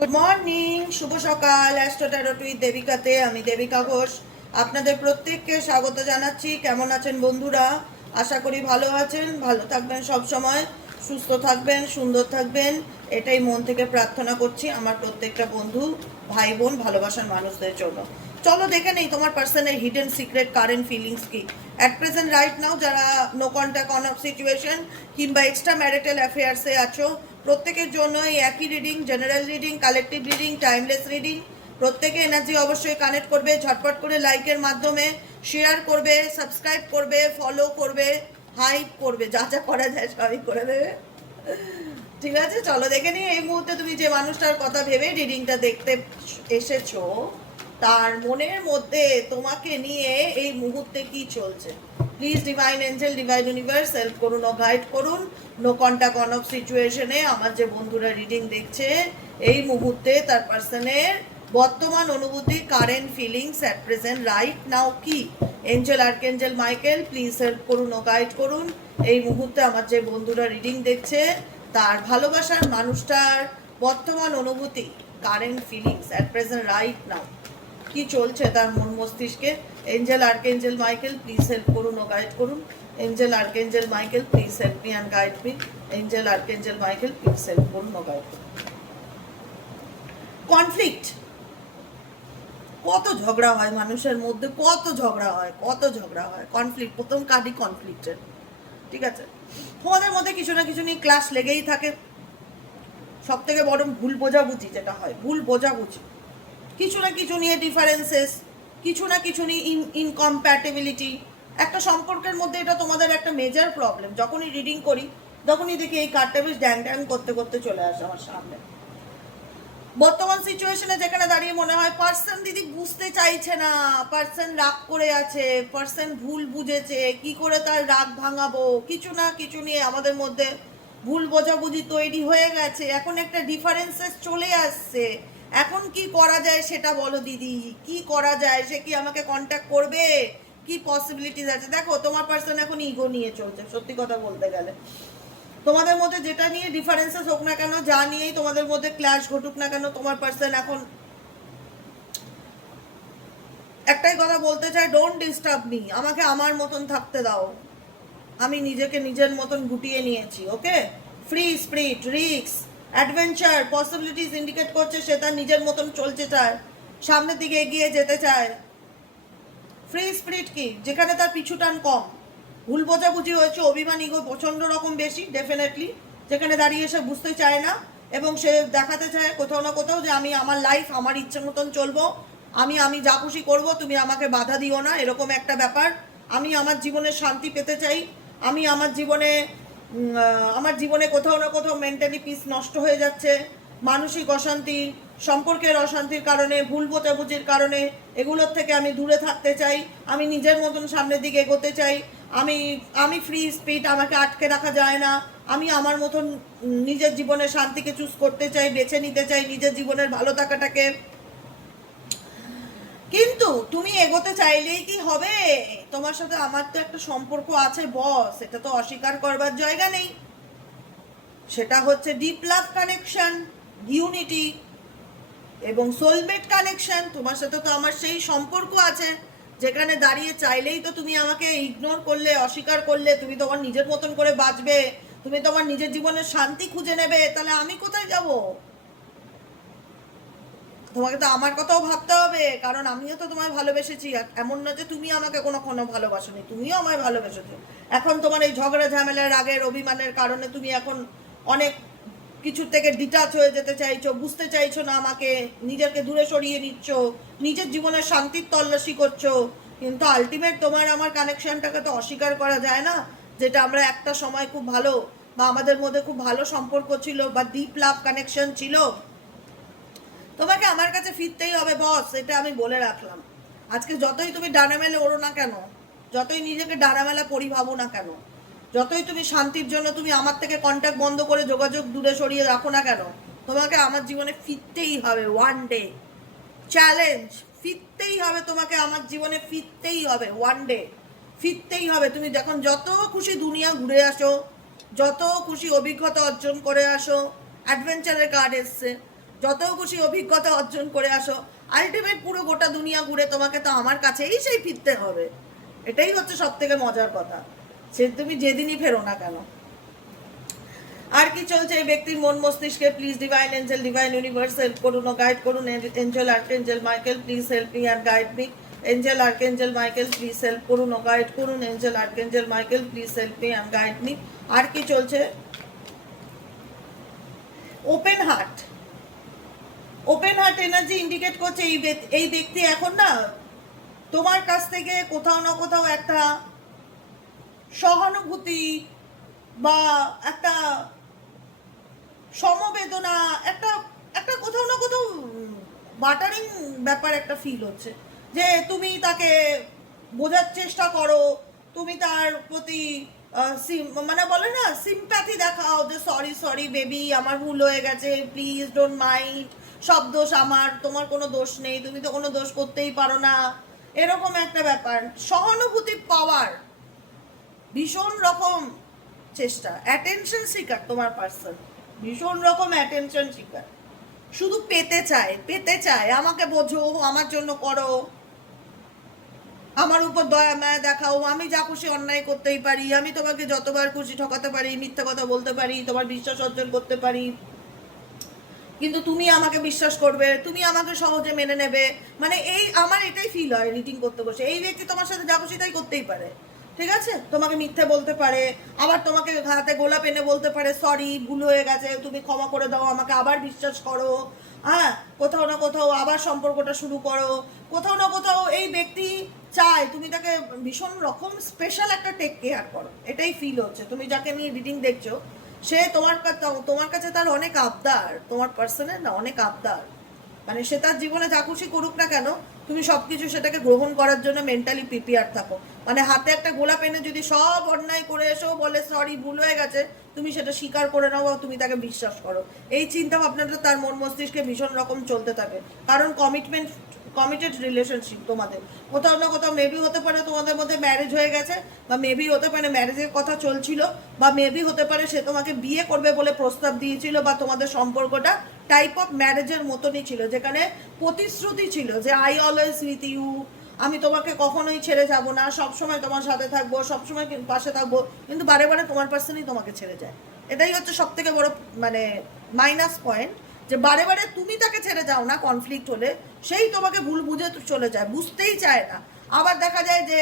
Good morning, শুভ সকাল। Astro tarot with দেবিকাতে আমি দেবিকা ঘোষ আপনাদের প্রত্যেককে স্বাগত জানাচ্ছি। কেমন আছেন বন্ধুরা? আশা করি ভালো আছেন, ভালো থাকবেন, সব সময় সুস্থ থাকবেন, সুন্দর থাকবেন, এটাই মন থেকে প্রার্থনা করছি আমার প্রত্যেকটা বন্ধু, ভাই বোন, ভালোবাসার মানুষদের জন্য। চলো দেখে নেই তোমার পার্সনের হিডেন সিক্রেট কারেন্ট ফিলিংস কি অ্যাট প্রেজেন্ট রাইট নাও। যারা no contact on off situation কিংবা এক্সট্রা ম্যারিটাল অ্যাফেয়ার্সে আছো, প্রত্যেকের জন্য এই একই reading, general reading, collective reading, timeless reading. প্রত্যেকে এনার্জি অবশ্যই কানেক্ট করবে, ঝটপট করে লাইকের মাধ্যমে শেয়ার করবে, সাবস্ক্রাইব করবে, ফলো করবে, হাইপ করবে, যা যা করা যায় সবই করে দেবে। ঠিক আছে, চলো দেখে নিই এই মুহূর্তে তুমি যে মানুষটার কথা ভেবে রিডিংটা দেখতে এসেছো তার মনের মধ্যে তোমাকে নিয়ে এই মুহূর্তে কি চলছে। Please divine angel, divine universe help করুন ও গাইড করুন। নো কন্ট্যাক্ট অন অফ সিচুয়েশনে আমার যে বন্ধুরা রিডিং দেখছে এই মুহূর্তে তার পার্সনের বর্তমান অনুভূতি, current feelings at present right now কি। Angel, archangel Michael please help করুন ও গাইড করুন। এই মুহূর্তে আমার যে বন্ধুরা রিডিং দেখছে তার ভালোবাসার মানুষটার বর্তমান অনুভূতি, current feelings at present right now কি চলছে তার মন মস্তিষ্কে। Angel, archangel Michael please help করুন ও গাইড করুন। Angel, archangel Michael please help me and guide me. Angel, archangel Michael please help করুন ও গাইড করুন। কনফ্লিক্ট, কত ঝগড়া হয় মানুষের মধ্যে, কত ঝগড়া হয়, কত ঝগড়া হয়। কনফ্লিক্ট, প্রথম কার্ডই কনফ্লিক্টের। ঠিক আছে, তোমাদের মধ্যে কিছু না কিছু নিয়ে ক্লাস লেগেই থাকে। সব থেকে বড় ভুল বোঝাবুঝি যেটা হয়, ভুল বোঝাবুঝি, কিছু না কিছু নিয়ে ডিফারেন্সেস, কিছু না কিছু নিয়ে ইনকম্প্যাটেবিলিটি। একটা সম্পর্কের মধ্যে এটা তোমাদের একটা মেজর প্রবলেম। যখনই রিডিং করি তখনই দেখি এই কার্ডটা বেশ ড্যাং ড্যাং করতে করতে চলে আসে আমার সামনে। বর্তমান সিচুয়েশনে যেখানে দাঁড়িয়ে মনে হয় পার্সন দিদি বুঝতে চাইছে না, পার্সন রাগ করে আছে, পার্সন ভুল বুঝেছে, কি করে তার রাগ ভাঙাবো, কিছু না কিছু নিয়ে আমাদের মধ্যে ভুল বোঝাবুঝি তৈরি হয়ে গেছে। এখন একটা ডিফারেন্সেস চলে আসছে। এখন কি করা যায় সেটা বলো দিদি, কি করা যায়? সে কি আমাকে কন্ট্যাক্ট করবে? কি পসিবিলিটিস আছে? দেখো তোমার পার্সন এখন ইগো নিয়ে চলছে, সত্যি কথা বলতে গেলে। তোমাদের মধ্যে যেটা নিয়ে ডিফারেন্সেস হোক না কেন, যা নিয়েই তোমাদের মধ্যে ক্ল্যাশ ঘটুক না কেন, তোমার পার্সন এখন একটাই কথা বলতে চাই, ডোন্ট ডিস্টার্ব মি, আমাকে আমার মতন থাকতে দাও, আমি নিজেকে নিজের মতন গুটিয়ে নিয়েছি। Okay, free spirit, risk, adventure, possibilities indicate করছে সে তার নিজের মতন চলতে চায়, সামনের দিকে এগিয়ে যেতে চায়। ফ্রি স্পিরিট কি, যেখানে তার পিছুটান কম, ভুল বোঝাবুঝি হয়েছে, অভিমান, ইগো প্রচণ্ড রকম বেশি ডেফিনেটলি, যেখানে দাঁড়িয়ে সে বুঝতে চায় না এবং সে দেখাতে চায় কোথাও না কোথাও যে আমি আমার লাইফ আমার ইচ্ছে মতন চলবো, আমি আমি যা খুশি করবো, তুমি আমাকে বাধা দিও না, এরকম একটা ব্যাপার। আমি আমার জীবনে শান্তি পেতে চাই, আমি আমার জীবনে কোথাও না কোথাও মেন্টালি পিস নষ্ট হয়ে যাচ্ছে, মানসিক অশান্তি, সম্পর্কের অশান্তির কারণে, ভুল বোঝাবুঝির কারণে, এগুলোর থেকে আমি দূরে থাকতে চাই, আমি নিজের মতন সামনের দিকে এগোতে চাই, আমি আমি ফ্রি স্পিড, আমাকে আটকে রাখা যায় না, আমি আমার মতন নিজের জীবনের শান্তিকে চুজ করতে চাই, বেছে নিতে চাই নিজের জীবনের ভালো থাকাটাকে। কিন্তু তুমি এগোতে চাইলেই কি হবে? তোমার সাথে আমার তো একটা সম্পর্ক আছে বস, এটা তো অস্বীকার করবার জায়গা নেই। সেটা হচ্ছে ডিপ লাভ কানেকশন, ইউনিটি এবং সোলমেট কানেকশন। তোমার সাথে তো আমার সেই সম্পর্ক আছে যেখানে দাঁড়িয়ে চাইলেই তো তুমি আমাকে ইগনোর করলে, অস্বীকার করলে, তুমি তোমার নিজের মতন করে বাঁচবে, তুমি তোমার নিজের জীবনের শান্তি খুঁজে নেবে, তাহলে আমি কোথায় যাব? তোমাকে তো আমার কথাও ভাবতে হবে, কারণ আমিও তো তোমায় ভালোবেসেছি। এমন না যে তুমি আমাকে কোনো ভালোবাসোনি, তুমিও আমায় ভালোবেসেছো। এখন তোমার এই ঝগড়া ঝামেলার, রাগের, অভিমানের কারণে তুমি এখন অনেক কিছুর থেকে ডিটাচ হয়ে যেতে চাইছো, বুঝতে চাইছো না আমাকে, নিজেকে দূরে সরিয়ে নিচ্ছ, নিজের জীবনের শান্তির তল্লাশি করছো। কিন্তু আলটিমেট তোমার আমার কানেকশনটাকে তো অস্বীকার করা যায় না, যেটা আমরা একটা সময় খুব ভালো, বা আমাদের মধ্যে খুব ভালো সম্পর্ক ছিল, বা ডিপ লাভ কানেকশন ছিল। তোমাকে আমার কাছে ফিরতেই হবে বস, এটা আমি বলে রাখলাম। আজকে যতই তুমি ডানা মেলে ওড়ো না কেন, যতই নিজেকে ডানা মেলা পরিভাবো না কেন, যতই তুমি শান্তির জন্য তুমি আমার থেকে কন্ট্যাক্ট বন্ধ করে যোগাযোগ দূরে সরিয়ে রাখো না কেন, তোমাকে আমার জীবনে ফিরতেই হবে। ওয়ান ডে চ্যালেঞ্জ, ফিরতেই হবে তোমাকে আমার জীবনে, ফিরতেই হবে, ওয়ান ডে ফিরতেই হবে। তুমি যখন যত খুশি দুনিয়া ঘুরে আসো, যত খুশি অভিজ্ঞতা অর্জন করে আসো, অ্যাডভেঞ্চারের কার্ড এসছে, যত খুশি অভিজ্ঞতা অর্জন করে আসো, আলটিমেট পুরো গোটা দুনিয়া ঘুরে তোমাকে তো আমার কাছেই সেই ফিরতে হবে। এটাই হচ্ছে সব থেকে মজার কথা, সে তুমি যেদিনই ফেরো না কেন। আর কি চলছে এই ব্যক্তির মন মস্তিষ্কে? Please divine angel, divine universe help করুন ও গাইড করুন। Angel archangel Michael please help me and guide me. Angel archangel Michael please help করুন ও গাইড করুন। Angel archangel Michael please help me and guide me. আর কি চলছে? Open heart, open heart energy indicate করছে এই ব্যক্তি এখন না তোমার কাছ থেকে কোথাও না কোথাও একটা সহানুভূতি বা একটা সমবেদনা, একটা একটা কোথাও না কোথাও বাটারিং ব্যাপার একটা ফিল হচ্ছে, যে তুমি তাকে বোঝার চেষ্টা করো, তুমি তার প্রতি মানে বলে না সিম্প্যাথি দেখাও, যে সরি সরি বেবি, আমার ভুল হয়ে গেছে, প্লিজ ডোন্ট মাইন্ড, সব দোষ আমার, তোমার কোনো দোষ নেই, তুমি তো কোনো দোষ করতেই পারো না, এরকম একটা ব্যাপার। সহানুভূতি পাওয়ার ভীষণ রকম চেষ্টা, অ্যাটেনশন সিকার তোমার পার্সন, ভীষণ রকম অ্যাটেনশন সিকার, শুধু পেতে চায়, পেতে চায়, আমাকে বোঝো, আমার জন্য করো, আমার উপর দয়া মায়া দেখাও, আমি যা খুশি অন্যায় করতেই পারি, আমি তোমাকে যতবার খুশি ঠকাতে পারি, মিথ্যা কথা বলতে পারি, তোমার বিশ্বাস অর্জন করতে পারি, কিন্তু তুমি আমাকে বিশ্বাস করবে, তুমি আমাকে সহজে মেনে নেবে। মানে এই আমার এটাই ফিল হয় রিডিং করতে বসে, এই ব্যক্তি তোমার সাথে যা খুশি তাই করতেই পারে, ঠিক আছে, তোমাকে মিথ্যে বলতে পারে, আবার তোমাকে হাতে গোলাপ এনে বলতে পারে সরি ভুল হয়ে গেছে, তুমি ক্ষমা করে দাও আমাকে, আবার বিশ্বাস করো, হ্যাঁ, কোথাও না কোথাও আবার সম্পর্কটা শুরু করো, কোথাও না কোথাও এই ব্যক্তি চায় তুমি তাকে ভীষণ রকম স্পেশাল একটা টেক কেয়ার করো, এটাই ফিল হচ্ছে। তুমি যাকে নিয়ে রিডিং দেখছো সে তোমার কাছে তার অনেক আবদার, তোমার পার্সনের না অনেক আবদার, মানে সে তার জীবনে যা খুশি করুক না কেন তুমি সবকিছু সেটাকে গ্রহণ করার জন্য মেন্টালি প্রিপেয়ার থাকো। মানে হাতে একটা গোলাপ এনে যদি সব অন্যায় করে এসো বলে সরি ভুল হয়ে গেছে, তুমি সেটা স্বীকার করে নাও বা তুমি তাকে বিশ্বাস করো, এই চিন্তা ভাবনাটা তার মন মস্তিষ্কে ভীষণ রকম চলতে থাকে। কারণ কমিটেড রিলেশনশিপ তোমাদের, কোথাও না কোথাও মেবি হতে পারে তোমাদের মধ্যে ম্যারেজ হয়ে গেছে, বা মেবি হতে পারে ম্যারেজের কথা চলছিল, বা মেবি হতে পারে সে তোমাকে বিয়ে করবে বলে প্রস্তাব দিয়েছিল, বা তোমাদের সম্পর্কটা টাইপ অফ ম্যারেজের মতনই ছিল, যেখানে প্রতিশ্রুতি ছিল যে আই অলওয়েজ উইথ ইউ, আমি তোমাকে কখনোই ছেড়ে যাব না, সবসময় তোমার সাথে থাকবো, সবসময় পাশে থাকবো, কিন্তু বারে বারে তোমার পার্সনই তোমাকে ছেড়ে যায়। এটাই হচ্ছে সব থেকে বড় মানে মাইনাস পয়েন্ট, যে বারে বারে তুমি তাকে ছেড়ে যাও না, কনফ্লিক্ট হলে সেই তোমাকে ভুল বুঝে চলে যায়, বুঝতেই চায় না। আবার দেখা যায় যে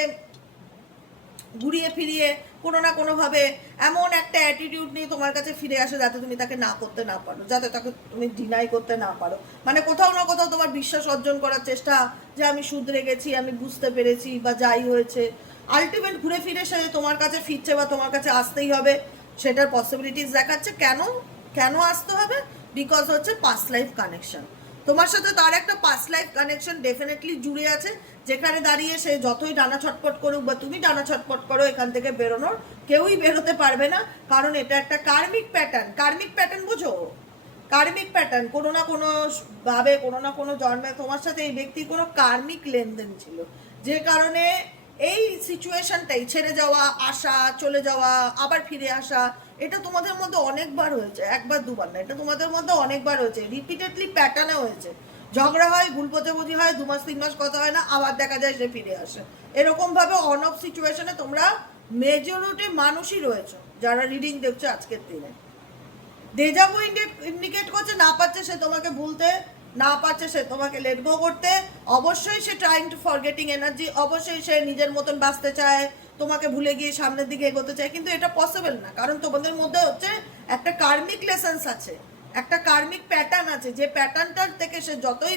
ঘুরিয়ে ফিরিয়ে কোনো না কোনোভাবে এমন একটা অ্যাটিটিউড নিয়ে তোমার কাছে ফিরে আসে যাতে তুমি তাকে না করতে না পারো, যাতে তাকে তুমি ডিনাই করতে না পারো। মানে কোথাও না কোথাও তোমার বিশ্বাস অর্জন করার চেষ্টা, যে আমি শুধরে গেছি, আমি বুঝতে পেরেছি, বা যাই হয়েছে, আলটিমেট ঘুরে ফিরে সে তোমার কাছে ফিরছে বা তোমার কাছে আসতেই হবে, সেটার পসিবিলিটিস দেখাচ্ছে। কেন কেন আসতে হবে? বিকজ হচ্ছে পাস্ট লাইফ কানেকশন, তোমার সাথে তার একটা পাস্ট লাইফ কানেকশন ডেফিনেটলি জুড়ে আছে, যেখানে দাঁড়িয়ে সে যতই ডানা ছটপট করুক বা তুমি ডানা ছটপট করো, এখান থেকে বেরোনোর কেউই বেরোতে পারবে না। কারণ এটা একটা কার্মিক প্যাটার্ন, কার্মিক প্যাটার্ন বুঝো, কার্মিক প্যাটার্ন, কোনো না কোনো ভাবে কোনো না কোনো জন্মে তোমার সাথে এই ব্যক্তির কোনো কার্মিক লেনদেন ছিল, যে কারণে এই সিচুয়েশনটাই ছেড়ে যাওয়া, আসা, চলে যাওয়া, আবার ফিরে আসা, এটা তোমাদের মধ্যে অনেকবার হয়েছে, একবার দুবার না, এটা তোমাদের মধ্যে অনেকবার হয়েছে, রিপিটেডলি প্যাটার্নে হয়েছে। ঝগড়া হয়, ভুল বোঝাবুঝি হয়, 2 মাস 3 মাস কথা হয় না, আবার দেখা যায় সে ফিরে আসে। এরকম ভাবে অন অফ সিচুয়েশনে তোমরা মেজরিটি মানুষই রয়েছে যারা রিডিং দেখছো আজকের দিনে। ডেজাভু ইন্ডিকেট করছে না পারছে সে তোমাকে ভুলতে, না পারছে সে তোমাকে লেট গো করতে, অবশ্যই সে ট্রাইং টু ফরগেটিং এনার্জি, অবশ্যই সে নিজের মতন বাঁচতে চায়, তোমাকে ভুলে গিয়ে সামনের দিকে এগোতে চায়, কিন্তু এটা পসিবল না। কারণ তোমাদের মধ্যে হচ্ছে একটা কার্মিক লেসেন্স আছে, একটা কার্মিক প্যাটার্ন আছে, যে প্যাটার্নটার থেকে সে যতই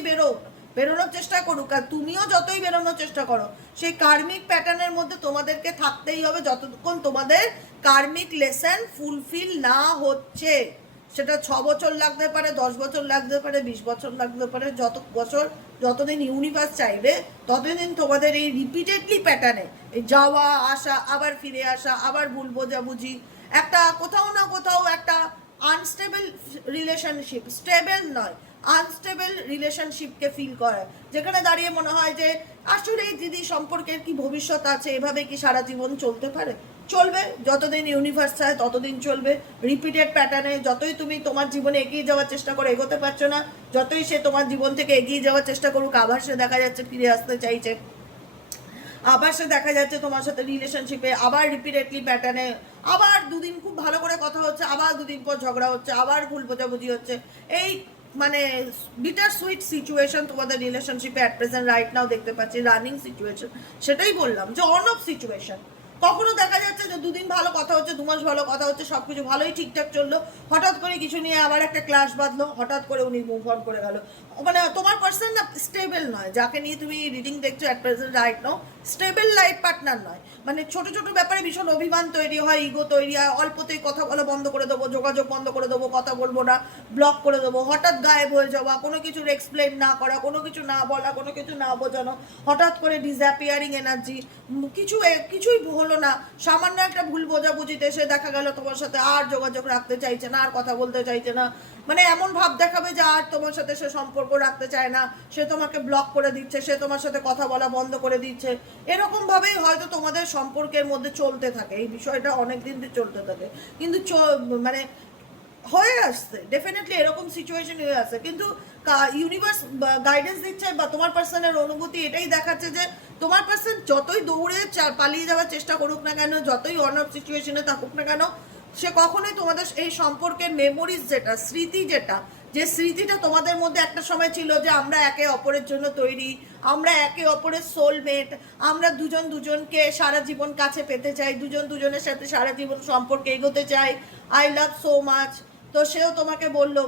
বেরোনোর চেষ্টা করুক, আর তুমিও যতই বেরোনোর চেষ্টা করো, সেই কার্মিক প্যাটার্নের মধ্যে তোমাদেরকে থাকতেই হবে যতক্ষণ তোমাদের কার্মিক লেসন ফুলফিল না হচ্ছে। সেটা 6 বছর লাগতে পারে, 10 বছর লাগতে পারে, 20 বছর লাগতে পারে, যত বছর, যতদিন ইউনিভার্স চাইবে ততদিন তোমাদের এই রিপিটেডলি প্যাটার্নে এই যাওয়া আসা, আবার ফিরে আসা, আবার ভুল বোঝাবুঝি, একটা কোথাও না কোথাও একটা আনস্টেবল রিলেশনশিপ, স্টেবল নয় আনস্টেবল রিলেশনশিপকে ফিল করা, যেখানে দাঁড়িয়ে মনে হয় যে আসলে এই দিদি সম্পর্কের কি ভবিষ্যৎ আছে, এভাবে কি সারা জীবন চলতে পারে? চলবে, যতদিন ইউনিভার্স চায় ততদিন চলবে রিপিটেড প্যাটার্নে। যতই তুমি তোমার জীবনে এগিয়ে যাওয়ার চেষ্টা করো, এগোতে পারছো না, যতই সে তোমার জীবন থেকে এগিয়ে যাওয়ার চেষ্টা করুক, আবার সে দেখা যাচ্ছে ফিরে আসতে চাইছে, আবার সে দেখা যাচ্ছে তোমার সাথে রিলেশনশিপে, আবার রিপিটেডলি প্যাটার্নে, আবার দুদিন খুব ভালো করে কথা হচ্ছে, আবার দুদিন পর ঝগড়া হচ্ছে, আবার ভুল বোঝাবুঝি হচ্ছে। এই মানে বিটার সুইট সিচুয়েশন তোমাদের রিলেশনশিপে অ্যাট প্রেজেন্ট রাইট নাও দেখতে পাচ্ছি, রানিং সিচুয়েশন। সেটাই বললাম যে অন অফ সিচুয়েশন। কখনো দেখা যাচ্ছে যে দুদিন ভালো কথা হচ্ছে, 2 মাস ভালো কথা হচ্ছে, সবকিছু ভালোই ঠিকঠাক চললো, হঠাৎ করে কিছু নিয়ে আবার একটা ক্লাশ বাঁধলো, হঠাৎ করে উনি মুভ অন করে গেল। মানে তোমার পার্সন না স্টেবল নয়, যাকে নিয়ে তুমি রিডিং দেখছো at present right now, stable life partner নয়। মানে ছোট ছোট ব্যাপারে ভীষণ অভিমান তৈরি হয়, ইগো তৈরি হয়, অল্পতেই কথা বলা বন্ধ করে দেবো, যোগাযোগ বন্ধ করে দেবো, কথা বলবো না, ব্লক করে দেবো, হঠাৎ গায়েব হয়ে যাওয়া, কোনো কিছুর এক্সপ্লেন না করা, কোনো কিছু না বলা, কোনো কিছু না বোঝানো, হঠাৎ করে ডিসঅ্যাপিয়ারিং এনার্জি, কিছুই হলো না, সামান্য একটা ভুল বোঝাবুঝিতে সে দেখা গেল তোমার সাথে আর যোগাযোগ রাখতে চাইছে না, আর কথা বলতে চাইছে না, মানে এমন ভাব দেখাবে যে আর তোমার সাথে সে সম্পর্ক রাখতে চায় না, সে তোমাকে ব্লক করে দিচ্ছে, সে তোমার সাথে কথা বলা বন্ধ করে দিচ্ছে। এরকম ভাবেই হয়তো তোমাদের সম্পর্কের মধ্যে চলতে থাকে, এই বিষয়টা অনেক দিন ধরে চলতে থাকে, কিন্তু মানে হয়ে আসছে ডেফিনেটলি, এরকম সিচুয়েশন হয়ে আসছে। কিন্তু ইউনিভার্স গাইডেন্স দিচ্ছে বা তোমার পার্সনের অনুভূতি এটাই দেখাচ্ছে যে তোমার পার্সন যতই দৌড়ে পালিয়ে যাওয়ার চেষ্টা করুক না কেন, যতই অন অফ সিচুয়েশনে থাকুক না কেন, সে কখনোই তোমাদের এই সম্পর্কের মেমোরিজ যেটা, স্মৃতি যেটা, যে স্মৃতিটা তোমাদের মধ্যে একটা সময় ছিল যে আমরা একে অপরের জন্য তৈরি, আমরা একে অপরের সোলমেট, আমরা দুজন দুজনকে সারা জীবন কাছে পেতে চাই, দুজন দুজনের সাথে সারা জীবন সম্পর্কে এগোতে চাই, আই লাভ সো মাচ। তো সেও তোমাকে বললো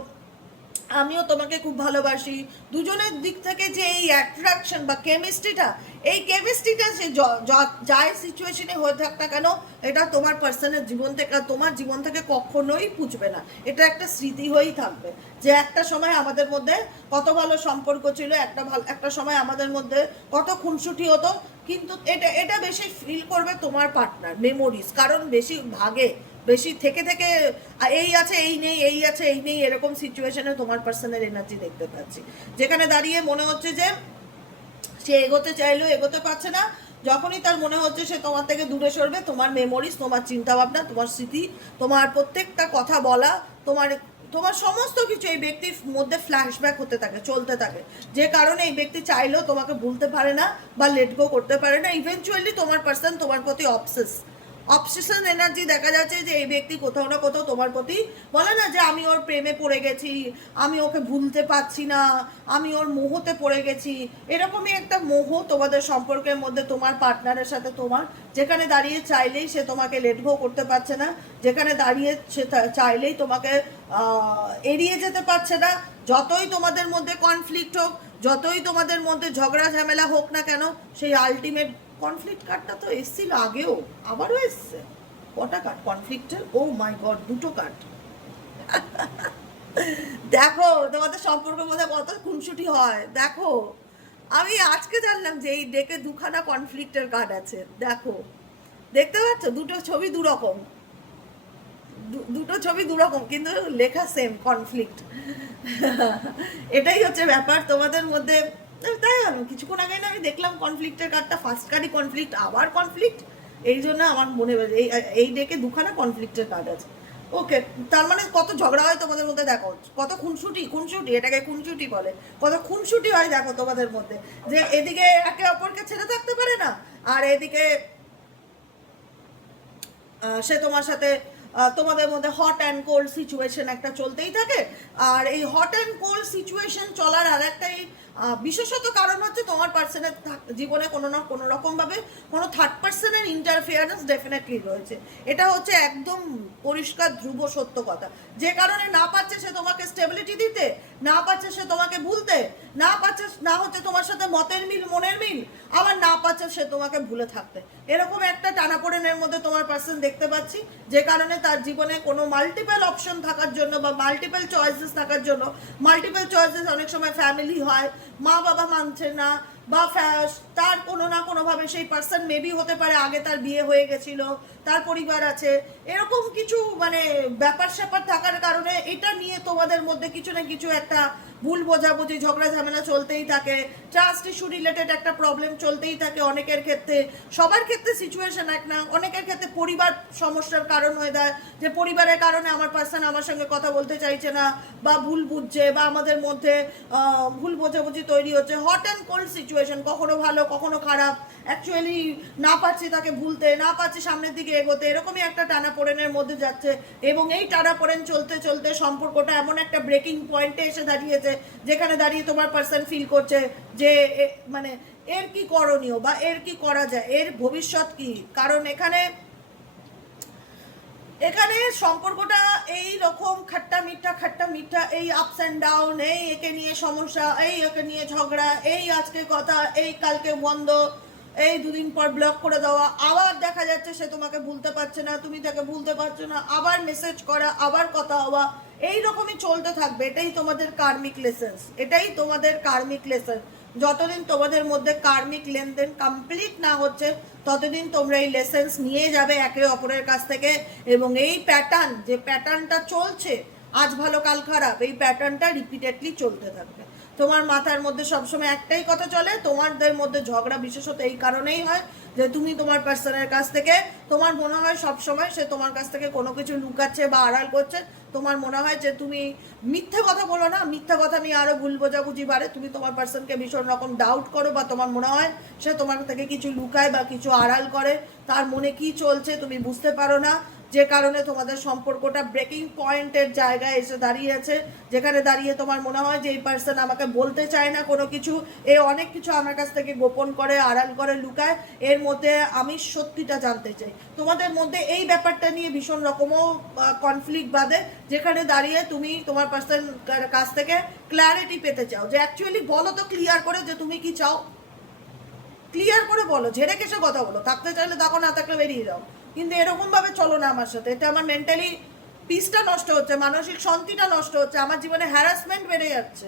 আমিও তোমাকে খুব ভালোবাসি, দুজনের দিক থেকে যে এই অ্যাট্রাকশন বা কেমিস্ট্রিটা, এই কেমিস্ট্রিটা সে যাই সিচুয়েশনে হয়ে থাক না কেন, এটা তোমার পার্সনের জীবন থেকে, তোমার জীবন থেকে কখনোই পুছবে না। এটা একটা স্মৃতি হয়েই থাকবে যে একটা সময় আমাদের মধ্যে কত ভালো সম্পর্ক ছিল, একটা সময় আমাদের মধ্যে কত খুনসুটি হতো। কিন্তু এটা বেশি ফিল করবে তোমার পার্টনার, মেমোরিজ, কারণ বেশি ভাগে, বেশি থেকে থেকে এই আছে এই নেই, এই আছে এই নেই, এরকম সিচুয়েশনে তোমার পার্সনের এনার্জি দেখতে পাচ্ছি, যেখানে দাঁড়িয়ে মনে হচ্ছে যে সে এগোতে চাইলেও এগোতে পারছে না। যখনই তার মনে হচ্ছে সে তোমার থেকে দূরে সরবে, তোমার মেমোরিজ, তোমার চিন্তাভাবনা, তোমার স্মৃতি, তোমার প্রত্যেকটা কথা বলা, তোমার তোমার সমস্ত কিছু এই ব্যক্তির মধ্যে ফ্ল্যাশব্যাক হতে থাকে, চলতে থাকে, যে কারণে এই ব্যক্তি চাইলেও তোমাকে ভুলতে পারে না বা লেট গো করতে পারে না। ইভেনচুয়ালি তোমার পার্সন তোমার প্রতি অবসেশন এনার্জি দেখা যাচ্ছে যে এই ব্যক্তি কোথাও না কোথাও তোমার প্রতি, বলে না যে আমি ওর প্রেমে পড়ে গেছি, আমি ওকে ভুলতে পারছি না, আমি ওর মোহতে পড়ে গেছি, এরকমই একটা মোহ তোমাদের সম্পর্কের মধ্যে তোমার পার্টনারের সাথে তোমার, যেখানে দাঁড়িয়ে চাইলেই সে তোমাকে লেট গো করতে পারছে না, যেখানে দাঁড়িয়ে সে চাইলেই তোমাকে এড়িয়ে যেতে পারছে না। যতই তোমাদের মধ্যে কনফ্লিক্ট হোক, যতই তোমাদের মধ্যে ঝগড়া ঝামেলা হোক না কেন, সেই আলটিমেট কনফ্লিক্ট কার্ডটা তো এসেছিল আগেও, আবারও এসছে। কটা কার্ড কনফ্লিক্টের? ও মাই গড, 2টো কার্ড। দেখো তোমাদের সম্পর্কের মধ্যে কত খুনসুটি হয়। দেখো আমি আজকে জানলাম যে এই ডেকে 2খানা কনফ্লিক্টের কার্ড আছে। দেখো দেখতে পাচ্ছ, দুটো ছবি দুরকম, দুটো ছবি দুরকম, কিন্তু লেখা সেম, কনফ্লিক্ট। এটাই হচ্ছে ব্যাপার তোমাদের মধ্যে। তাই কিছুক্ষণ আগে না আমি দেখলাম কনফ্লিক্টের কার্ডটা, ফার্স্ট কার্ডই কনফ্লিক্ট, আবার কনফ্লিক্ট, এই জন্য আমার মনে হয় এই ডেকে 2খানা কনফ্লিক্টের কার্ড আছে। ওকে, তার মানে কত ঝগড়া হয় তোমাদের মধ্যে, দেখো কত খুনসুটি, এটাকে খুনসুটি বলে, কত খুনসুটি হয় দেখো তোমাদের মধ্যে, যে এদিকে একে অপরকে ছেড়ে থাকতে পারে না, আর এদিকে সে তোমার সাথে, তোমাদের মধ্যে হট অ্যান্ড কোল্ড সিচুয়েশন একটা চলতেই থাকে। আর এই হট অ্যান্ড কোল্ড সিচুয়েশন চলার আর একটাই বিশেষত কারণ হচ্ছে তোমার পার্সনের জীবনে কোনো না কোনো রকমভাবে কোনো থার্ড পার্সনের ইন্টারফিয়ারেন্স ডেফিনেটলি রয়েছে। এটা হচ্ছে একদম পরিষ্কার ধ্রুব সত্য কথা, যে কারণে না পাচ্ছে সে তোমাকে স্টেবিলিটি দিতে, না পাচ্ছে সে তোমাকে ভুলতে, না পাচ্ছে, না হচ্ছে তোমার সাথে মতের মিল, মনের মিল, আবার না পাচ্ছে সে তোমাকে ভুলে থাকতে। এরকম একটা টানাপোড়েনের মধ্যে তোমার পার্সন দেখতে পাচ্ছি, যে কারণে তার জীবনে কোনো মাল্টিপল অপশন থাকার জন্য বা মাল্টিপল চয়েসেস থাকার জন্য, মাল্টিপল চয়েসেস অনেক সময় ফ্যামিলি হয়, মা বাবা মানছে না, বা তার কোনো না কোনোভাবে সেই পার্সন মেবি হতে পারে আগে তার বিয়ে হয়ে গেছিল, তার পরিবার আছে, এরকম কিছু মানে ব্যাপার স্যাপার থাকার কারণে এটা নিয়ে তোমাদের মধ্যে কিছু না কিছু একটা ভুল বোঝাবুঝি ঝগড়া ঝামেলা চলতেই থাকে, ট্রাস্ট ইস্যু রিলেটেড একটা প্রবলেম চলতেই থাকে অনেকের ক্ষেত্রে। সবার ক্ষেত্রে সিচুয়েশন এক না, অনেকের ক্ষেত্রে পরিবার সমস্যার কারণ হয়ে যায়, যে পরিবারের কারণে আমার পার্সন আমার সঙ্গে কথা বলতে চাইছে না, বা ভুল বুঝছে, বা আমাদের মধ্যে ভুল বোঝাবুঝি তৈরি হচ্ছে। হট অ্যান্ড কোল্ড সিচুয়েশন, কখনো ভালো কখনো খারাপ, অ্যাকচুয়ালি না পারছি তাকে ভুলতে, না পারছি সামনের দিকে এগোতে, এরকমই একটা টানাপোড়েনের মধ্যে যাচ্ছে। এবং এই টানাপোড়েন চলতে চলতে সম্পর্কটা এমন একটা ব্রেকিং পয়েন্টে এসে দাঁড়িয়েছে, যেখানে দাঁড়িয়ে তোমার পার্সন ফিল করছে যে মানে এর কি করণীয়, বা এর কি করা যায়, এর ভবিষ্যৎ কি। কারণ এখানে সম্পর্কটা এই রকম খাট্টা মিঠা, এই আপস অ্যান্ড ডাউন, এই একে নিয়ে সমস্যা, এই একে নিয়ে ঝগড়া, এই আজকে কথা, এই কালকে বন্ধ, এই দুদিন পর ব্লক করে দেওয়া, আবার দেখা যাচ্ছে সে তোমাকে ভুলতে পারছে না, তুমি তাকে ভুলতে পারছো না, আবার মেসেজ করা, আবার কথা হওয়া, এই রকমই চলতে থাকবে। এটাই তোমাদের কার্মিক লেসেন্স। যতদিন তোমাদের মধ্যে কার্মিক লেনদেন কমপ্লিট না হচ্ছে, ততদিন তোমরা এই লেসেন্স নিয়ে যাবে একে অপরের কাছ থেকে। এবং এই প্যাটার্নটা চলছে, আজ ভালো কাল খারাপ, এই প্যাটার্নটা রিপিটেডলি চলতে থাকবে। তোমার মাথার মধ্যে সবসময় একটাই কথা চলে, তোমাদের মধ্যে ঝগড়া বিশেষত এই কারণেই হয় যে তুমি তোমার পার্সনের কাছ থেকে, তোমার মনে হয় সবসময় সে তোমার কাছ থেকে কোনো কিছু লুকাচ্ছে বা আড়াল করছে। তোমার মনে হয় যে তুমি মিথ্যে কথা বলো না, মিথ্যে কথা নিয়ে আরও ভুল বোঝাবুঝি বাড়ে, তুমি তোমার পার্সনকে ভীষণ রকম ডাউট করো, বা তোমার মনে হয় সে তোমার থেকে কিছু লুকায় বা কিছু আড়াল করে, তার মনে কি চলছে তুমি বুঝতে পারো না। যে কারণে তোমাদের সম্পর্কটা ব্রেকিং পয়েন্টের জায়গায় এসে দাঁড়িয়েছে, যেখানে দাঁড়িয়ে তোমার মনে হয় যে এই পার্সন আমাকে বলতে চায় না কোনো কিছু, এ অনেক কিছু আমার কাছ থেকে গোপন করে, আড়াল করে, লুকায়, এর মধ্যে আমি সত্যিটা জানতে চাই। তোমাদের মধ্যে এই ব্যাপারটা নিয়ে ভীষণ রকমও কনফ্লিক্ট বাঁধে, যেখানে দাঁড়িয়ে তুমি তোমার পার্সন কাছ থেকে ক্ল্যারিটি পেতে চাও, যে অ্যাকচুয়ালি বলো তো ক্লিয়ার করে যে তুমি কি চাও, ক্লিয়ার করে বলো, ঝেড়ে কেসে কথা বলো, থাকতে চাইলে তখন, না থাকলে বেরিয়ে যাও। কিন্তু এরকম ভাবে চলো না আমার সাথে, এটা আমার মেন্টালি পিসটা নষ্ট হচ্ছে, মানসিক শান্তিটা নষ্ট হচ্ছে, আমার জীবনে হ্যারাসমেন্ট বেড়ে যাচ্ছে।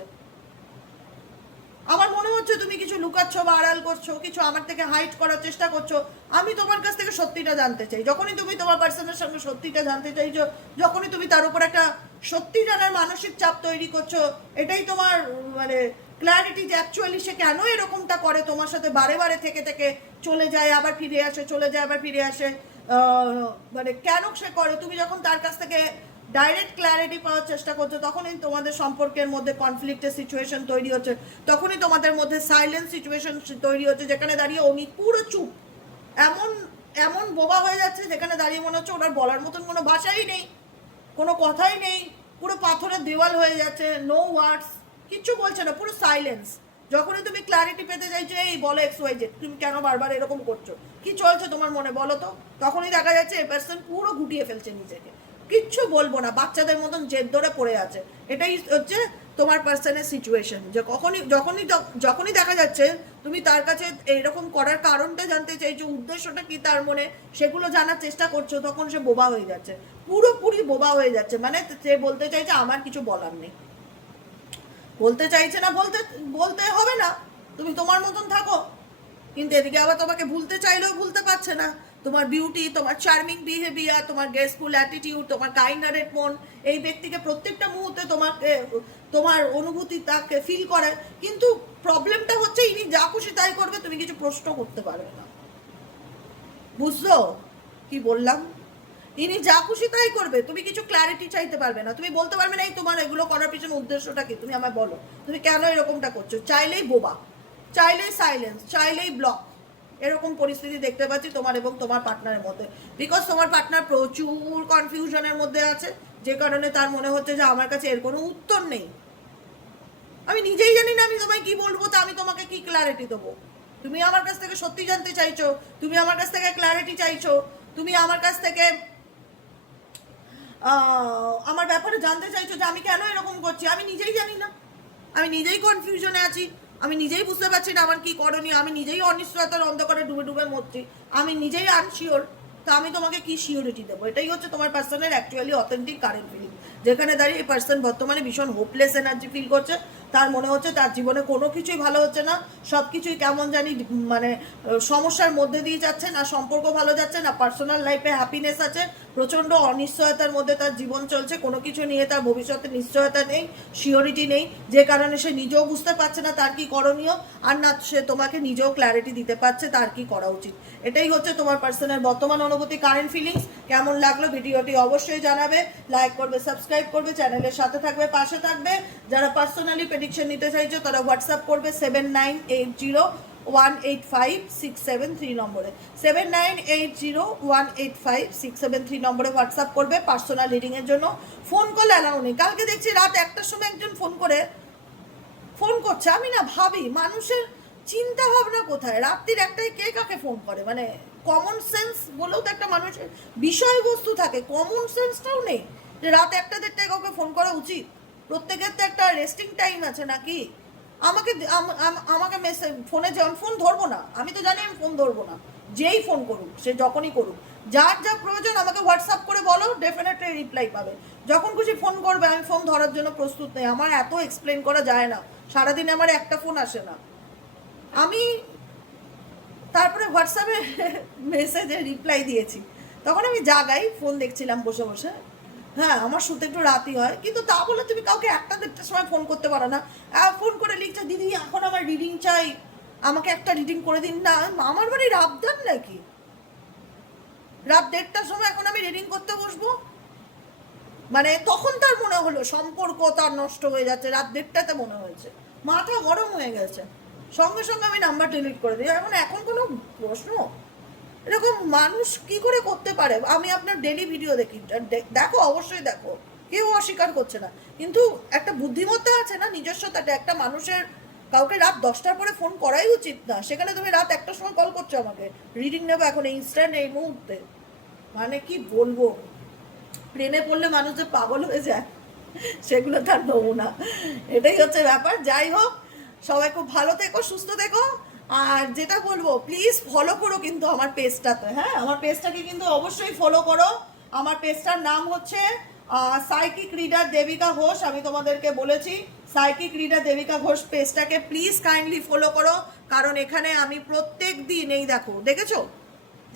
আমার মনে হচ্ছে তুমি কিছু লুকাচ্ছ বা আড়াল করছো, কিছু আমার থেকে হাইড করার চেষ্টা করছো। আমি তোমার কাছ থেকে সত্যিটা জানতে চাই। যখনই তুমি তোমার পার্সনের সঙ্গে সত্যিটা জানতে চাইছো, যখনই তুমি তার উপর একটা সত্যি জানার মানসিক চাপ তৈরি করছো, এটাই তোমার মানে ক্ল্যারিটি, যে অ্যাকচুয়ালি সে কেন এরকমটা করে, তোমার সাথে বারে বারে থেকে থেকে চলে যায় আবার ফিরে আসে, চলে যায় আবার ফিরে আসে, মানে কেন সে করে। তুমি যখন তার কাছ থেকে ডাইরেক্ট ক্ল্যারিটি পাওয়ার চেষ্টা করছো, তখনই তোমাদের সম্পর্কের মধ্যে কনফ্লিক্টের সিচুয়েশন তৈরি হচ্ছে, তখনই তোমাদের মধ্যে সাইলেন্ট সিচুয়েশন তৈরি হচ্ছে, যেখানে দাঁড়িয়ে উনি পুরো চুপ, এমন এমন বোবা হয়ে যাচ্ছে, যেখানে দাঁড়িয়ে মনে হচ্ছে ওনার বলার মতন কোনো ভাষাই নেই, কোনো কথাই নেই, পুরো পাথরের দেওয়াল হয়ে যাচ্ছে, নো ওয়ার্ডস, কিচ্ছু বলছে না, পুরো সাইলেন্স। যখনই তুমি ক্ল্যারিটি পেতে চাইছো, এই বলো XYZ, তুমি কেন বারবার এরকম করছো, কি চলছে তোমার মনে বলো তো, তখনই দেখা যাচ্ছে এই পার্সন পুরো গুটিয়ে ফেলছে নিজেকে, কিচ্ছু বলবো না, বাচ্চাদের মতন জেদ ধরে পড়ে আছে। এটাই হচ্ছে তোমার পার্সনের সিচুয়েশন, যে যখনই দেখা যাচ্ছে তুমি তার কাছে এইরকম করার কারণটা জানতে চাইছো, উদ্দেশ্যটা কি তার মনে, সেগুলো জানার চেষ্টা করছো, তখন সে বোবা হয়ে যাচ্ছে, পুরোপুরি বোবা হয়ে যাচ্ছে। মানে সে বলতে চাইছে আমার কিছু বলার নেই, বলতে চাইছে না, বলতে হবে না, তুমি তোমার মতন থাকো। কিন্তু এদিকে আবার তোমাকে ভুলতে চাইলেও ভুলতে পারছে না। তোমার বিউটি, তোমার চার্মিং বিহেভিয়ার, তোমার গ্রেসফুল অ্যাটিটিউড, তোমার কাইন্ড হার্টেড মন, এই ব্যক্তিকে প্রত্যেকটা মুহূর্তে তোমার অনুভূতি তাকে ফিল করে। কিন্তু প্রবলেমটা হচ্ছে ইনি যা খুশি তাই করবে, তুমি কিছু প্রশ্ন করতে পারবে না। বুঝলো কি বললাম? ইনি যা খুশি তাই করবে, তুমি কিছু ক্ল্যারিটি চাইতে পারবে না, তুমি বলতে পারবে না এই তোমার এগুলো করার পিছনে উদ্দেশ্যটা কি, তুমি আমায় বলো, তুমি কেন এরকমটা করছো। চাইলেই বোবা, চাইলেই সাইলেন্স, চাইলেই ব্লক, এরকম পরিস্থিতি দেখতে পাচ্ছি তোমার এবং তোমার পার্টনারের মধ্যে। বিকজ তোমার পার্টনার প্রচুর কনফিউশনের মধ্যে আছে, যে কারণে তার মনে হচ্ছে যে আমার কাছে এর কোনো উত্তর নেই, আমি নিজেই জানি না আমি তোমায় কি বলবো, তা আমি তোমাকে কি ক্ল্যারিটি দেবো। তুমি আমার কাছ থেকে সত্যি জানতে চাইছো, তুমি আমার কাছ থেকে ক্ল্যারিটি চাইছো, তুমি আমার কাছ থেকে আমার ব্যাপারে জানতে চাইছো যে আমি কেন এরকম করছি। আমি নিজেই জানি না, আমি নিজেই কনফিউশনে আছি, আমি নিজেই বুঝতে পারছি না আমার কি করণীয়, আমি নিজেই অনিশ্চয়তার অন্ধকারে ডুবে ডুবে মরছি, আমি নিজেই আনশিওর। তো আমি তোমাকে কি শিওরিটি দেবো? এটাই হচ্ছে তোমার পার্সনের অ্যাকচুয়ালি অথেন্টিক কারেন্ট ফিলিং, যেখানে দাঁড়িয়ে এই পার্সন বর্তমানে ভীষণ হোপলেস এনার্জি ফিল করছে, তার মনে হচ্ছে তার জীবনে কোনো কিছুই ভালো হচ্ছে না, সব কিছুই কেমন জানি মানে সমস্যার মধ্যে দিয়ে যাচ্ছে, না সম্পর্ক ভালো যাচ্ছে, না পার্সোনাল লাইফে হ্যাপিনেস আছে, প্রচণ্ড অনিশ্চয়তার মধ্যে তার জীবন চলছে, কোনো কিছু নিয়ে তার ভবিষ্যতে নিশ্চয়তা নেই, সিওরিটি নেই, যে কারণে সে নিজেও বুঝতে পারছে না তার কি করণীয়, আর না সে তোমাকে নিজেও ক্ল্যারিটি দিতে পারছে তার কি করা উচিত। এটাই হচ্ছে তোমার পার্সনের বর্তমান অনুভূতি, কারেন্ট ফিলিংস। কেমন লাগলো ভিডিওটি অবশ্যই জানাবে, লাইক করবে, সাবস্ক্রাইব করবে, চ্যানেলের সাথে থাকবে, পাশে থাকবে। যারা পার্সোনালি প্রেডিকশন নিতে চাইছো তারা হোয়াটসঅ্যাপ করবে 7980185673 নম্বরে, 7980185673 নম্বরে হোয়াটসঅ্যাপ করবে পার্সোনাল রিডিংয়ের জন্য। ফোন কল অ্যালাউ নেই। কালকে দেখছি রাত 1টার সময় একজন ফোন করছে, আমি না ভাবি মানুষের চিন্তা ভাবনা কোথায়, রাত্রির 1টায় কে কাকে ফোন করে, মানে কমন সেন্স বলেও তো একটা মানুষের বিষয়বস্তু থাকে, কমন সেন্সটাও নেই যে রাত 1টা-1:30টায় কাউকে ফোন করা উচিত। প্রত্যেকের তো একটা রেস্টিং টাইম আছে নাকি? আমাকে মেসেজ ফোনে যেমন ফোন ধরবো না, আমি তো জানি আমি ফোন ধরবো না, যেই ফোন করুক সে যখনই করুক, যার যা প্রয়োজন আমাকে হোয়াটসঅ্যাপ করে বলো, ডেফিনেটলি রিপ্লাই পাবে। যখন খুশি ফোন করবে, আমি ফোন ধরার জন্য প্রস্তুত নেই, আমার এত এক্সপ্লেন করা যায় না, সারাদিনে আমার একটা ফোন আসে না। আমি তারপরে হোয়াটসঅ্যাপে মেসেজে রিপ্লাই দিয়েছি, তখন আমি জাগাই ফোন দেখছিলাম বসে বসে। হ্যাঁ, আমার শুতে একটু রাতই হয়, কিন্তু তা বলে তুমি কাউকে 1টা-1:30টার সময় ফোন করতে পারো না। ফোন করে লিখছে, দিদি এখন আমার রিডিং চাই, আমাকে একটা রিডিং করে দিন না। আমার বাড়ি রাবদান নাকি রাত 1:30টার সময় এখন আমি রিডিং করতে বসবো? মানে তখন তার মনে হলো সম্পর্ক তার নষ্ট হয়ে যাচ্ছে, রাত 1:30টাতে মনে হয়েছে, মাথা গরম হয়ে গেছে, সঙ্গে সঙ্গে আমি নাম্বার ডিলিট করে দিই। এখন কোনো প্রশ্ন? এরকম মানুষ কি করে করতে পারে? আমি আপনার ডেলি ভিডিও দেখি, দেখো অবশ্যই দেখো, কেউ অস্বীকার করছে না, কিন্তু একটা বুদ্ধিমত্তা আছে না, নিজস্বতাটা। একটা মানুষের কাউকে রাত 10টার পরে ফোন করাই উচিত না, সেখানে তুমি রাত 1টার সময় কল করছো আমাকে, রিডিং নেবো এখন ইনস্ট্যান্ট এই মুহূর্তে। মানে কি বলবো, প্রেমে পড়লে মানুষ যে পাগল হয়ে যায় সেগুলো তার নমুনা। এটাই হচ্ছে ব্যাপার। যাই হোক, সবাই খুব ভালো থেকো, সুস্থ থেকো। আর যেটা বলবো, প্লিজ ফলো করো কিন্তু আমার পেজটাতে, হ্যাঁ আমার পেজটাকে কিন্তু অবশ্যই ফলো করো। আমার পেজটার নাম হচ্ছে সাইকিক রিডার দেবিকা ঘোষ। আমি তোমাদেরকে বলেছি সাইকিক রিডার দেবিকা ঘোষ পেজটাকে প্লিজ কাইন্ডলি ফলো করো, কারণ এখানে আমি প্রত্যেক দিন, এই দেখো দেখেছো,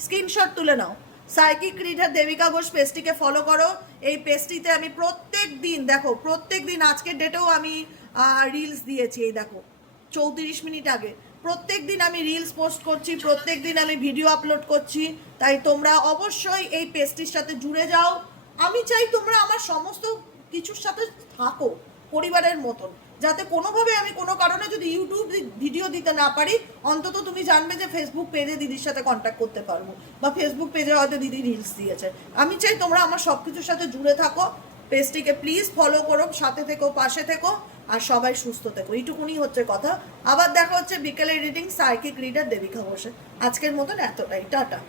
স্ক্রিনশট তুলে নাও, সাইকিক রিডার দেবিকা ঘোষ পেজটিকে ফলো করো। এই পেজটিতে আমি প্রত্যেক দিন, দেখো প্রত্যেক দিন, আজকের ডেটেও আমি রিলস দিয়েছি, এই দেখো 34 মিনিট আগে, প্রত্যেক দিন আমি রিলস পোস্ট করছি, প্রত্যেক দিন আমি ভিডিও আপলোড করছি। তাই তোমরা অবশ্যই এই পেজটির সাথে জুড়ে যাও। আমি চাই তোমরা আমার সমস্ত কিছুর সাথে থাকো পরিবারের মতন, যাতে কোনোভাবে আমি কোনো কারণে যদি ইউটিউব ভিডিও দিতে না পারি, অন্তত তুমি জানবে যে ফেসবুক পেজে দিদির সাথে কন্ট্যাক্ট করতে পারবো, বা ফেসবুক পেজে হয়তো দিদি রিলস দিয়েছে। আমি চাই তোমরা আমার সব কিছুর সাথে জুড়ে থাকো। পেজটিকে প্লিজ ফলো করো, সাথে থেকো, পাশে থেকো, আর সবাই সুস্থ থেকো, এইটুকুনি হচ্ছে কথা। আবার দেখা হচ্ছে বিকেলের রিডিং সাইকিক রিডার দেবিকা ঘোষে। আজকের মতন এতটাই, টাটা।